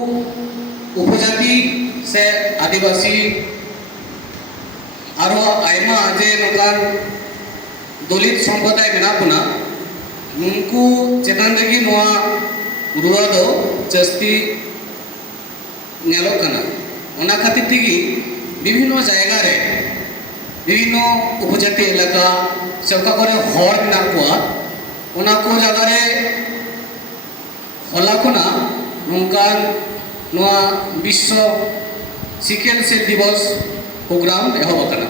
उपजाति से आदिवासी आरो आयमा जे नोकान दलित संप्रदाय मेना बना उनको चेतन रेगी नोआ रुआ दो जस्ती नेलो कना ओना खातिर तेगी विभिन्न जायगा रे विभिन्न उपजाति एलाका सबका करे हर मेना कोआ ओना को जागा रे होला कोना नोकान नोआ विश्व सिकेल सेल दिवस प्रोग्राम एहब कना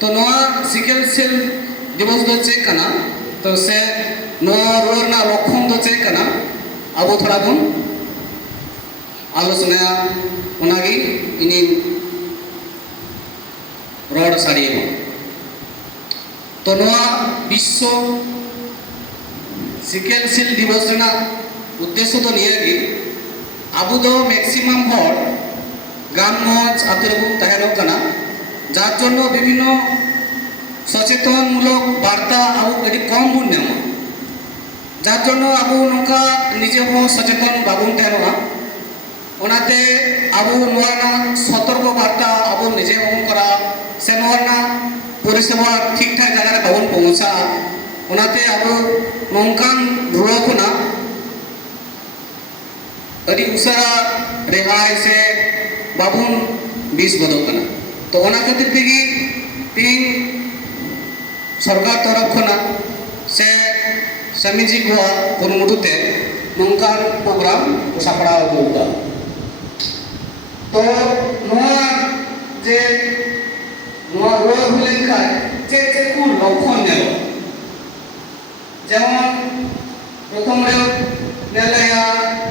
तो नोआ सिकेल सेल दिवस दो चेक कना तो से नोआ रोना लक्षण दो चेक कना अब थोड़ा बन आलोचना उनागी इनी रोड साड़िए तो नोआ विश्व सिकेल सेल दिवस रेना उद्देश्य तो नियागी आबू दो मैक्सिमाम हर ग्रामगंज आतुरेबुन तहनो कना जार जोन्नो विभिन्न सचेतनमूलक बार्ता आबू अति कम बुन नामा जार जोन्नो आबू नोका निजे हो सचेतन बाबुन तहनोआ ओनाते आबू नोआना सतर्क बार्ता आबू निजे बाबुन करा से नोआना परिसेवा ठीक ठाक जगह रे बाबुन पहुंचा ओनाते आबू नोंकान रुआ कोना अड़ी उसरा रेहाय से बाबुन बीस बदो कना तो ओना खातिर तेगी तीन सरकार तरफ खना से समिति को कुरुमुटुते नोंकान प्रोग्राम सापड़ा होगा तो नोआ जे नोआ रोय हुलेन खाय चे चे को लक्षण नेलो जेमन प्रथम रे नेलया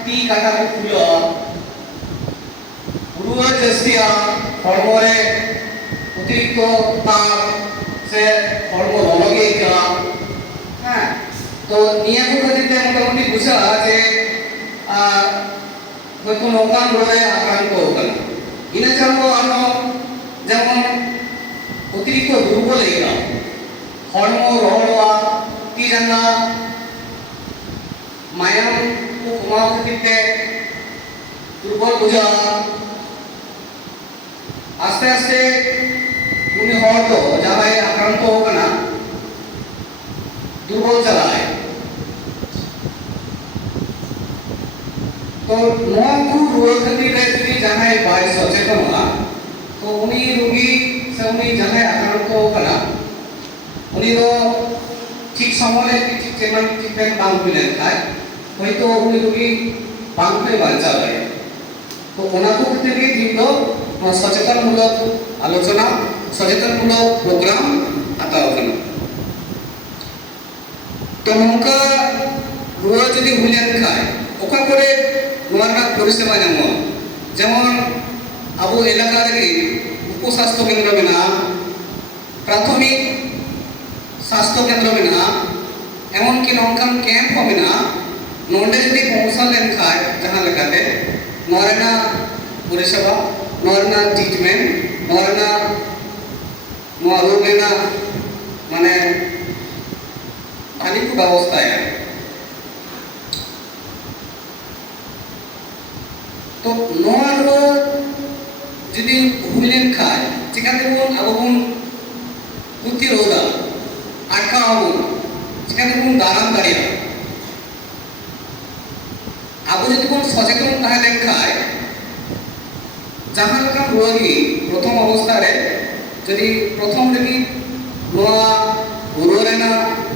ती काटा को फुलो रुआ जस्तिया हरमोरे अतिरिक्त ताप से हरमो लगे का हां तो निया को खातिर ते मोटामुटी बुझा जे कोई नोकान रोए आक्रांत होकना इना चाहो आनो जेमन अतिरिक्त दुर्बल एगा हरमो रोहड़वा ती जंगा मायाम को कमाओ खातिर ते दुर्बल बुझा आस्ते आस्ते उन्हें हर तो जाबाई आक्रांत होकना दुर्बल चलाए तो नोआ को रुआ खातिर रे जदि जहाय बाय सचेतन होगा तो उनी रोगी से उनी जहाय आक्रांत होकना उनी रो ठीक समय ठीक चेमन ठीक टाइम बांग हुई खाय হয়তো উনি রোগী বাংলায় বাঁচা যায় তো ওনাকে খাतिर के दिन दो सचेतनमूलक आलोचना सचेतनमूलक प्रोग्राम आता होगा तो नौका रुआ जदि हुलेन खाय ओका करे नोआना परिसेवा नामो जेमन आबो एलाका रे उपस्वास्थ्य केंद्र मेना प्राथमिक स्वास्थ्य केंद्र मेना एमन कि नौकान कैंप मेना नोंडे जदि पहुंचा लेन खाय जहां लगाते नोरना परिसेवा नोरना ट्रीटमेंट नोरना नो रोग लेना माने भाली को व्यवस्था है तो नोआरो जदि हुलेन खाय चिकाते बुन आबो बुन प्रतिरोधा आटका आबो चिकाते बुन दाराम दारिया आबो जदि कोन सचेतन ताहले खाय जहां लगा रोगी प्रथम अवस्था रे जदि प्रथम रेगी नोआ रोरेना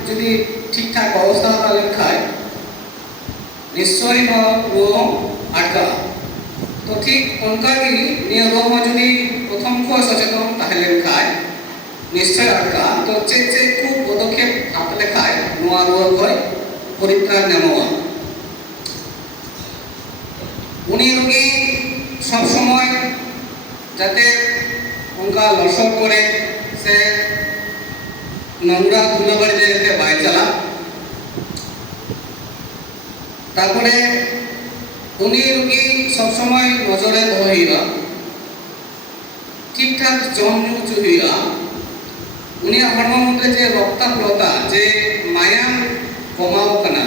जदि ठीक ठाक अवस्था ताले खाय निश्चय न रो आटका तो ठीक उनका भी निय रोग जदि प्रथम को सचेतन ताहले खाय निश्चय आटका तो चे चे को पदक्षेप हातले खाय नोआ रोग होय परित्राण नामवा उनी रोगी सब समय जाते उनका लसक करे से नंगरा धुलाबाड़ी जाते बाय चला तारपरे उनी रोगी सब समय नजरे दहइया ठीक ठाक जम नुचु हुइया उनी हरमो मध्य जे रक्ताप्लता जे मायाम कमाओ कना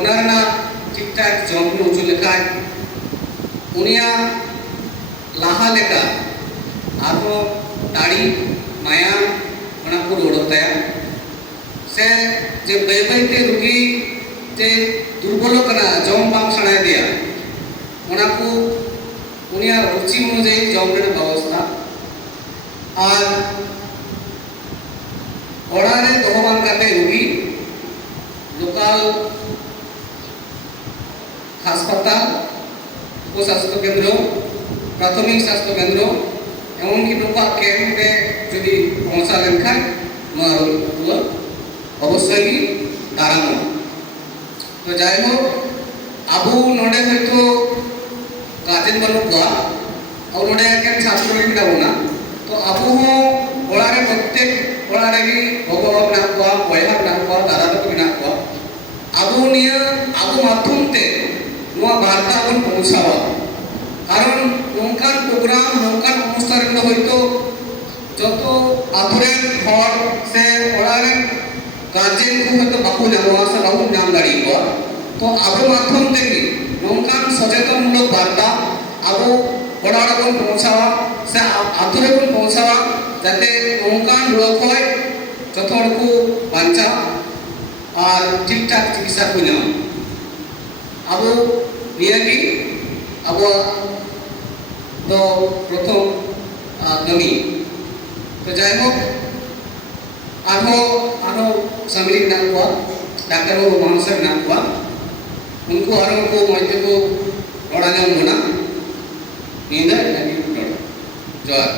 ओनारना ठीक ठाक जम नुचु लेखा उनिया लाहा लेका आरो दाड़ी माया ओना को रोड़ताया से जे बेबैते रुगी जे दुर्बल कना जम बाम सणाय दिया ओना को उनिया रुचि अनुयायी जम रे व्यवस्था और ओड़ारे दोहबान काते रुगी लोकल हासपाताल उपस्वास्थ्य केंद्र प्राथमिक स्वास्थ्य केंद्र एमनकि नुका कैम्प रे जदि पहुंचा लेनखान रुआ अवश्य ही दाराम तो जाय हो आबू नोडे हयतो गार्जेन बनुआ और नोडे एकेन छात्र रे मिलाबोना तो आबू हो ओड़ारे प्रत्येक ओड़ारे गी भगवा बना को बयहा बना को दादा तक बना को आबू निया आबू माध्यम ते नुआ वार्ता बन पहुंचावा कारण नौकान प्रोग्राम नौकान अनुष्ठान हयतो যত আথরের ঘর সে ওড়ারেন গার্জেন কো হয়তো বাকু নামা সে বাকু নাম দাঁড়ি কো তো আবু মাধ্যম থেকে নৌকান সচেতনমূলক বার্তা আবু ওড়ারে কোন পৌঁছাওয়া সে আথরে কোন পৌঁছাওয়া যাতে নৌকান রোগ হয় যত হড়কু বাঞ্চা আর ঠিকঠাক চিকিৎসা কই না আবু নিয়াকি আবু তো প্রথম কমি तो जाय हो आरो सामिल ना को डॉक्टर को महाशय ना को उनको आरो को मध्य को ओड़ा ने होना नींद लगी जोर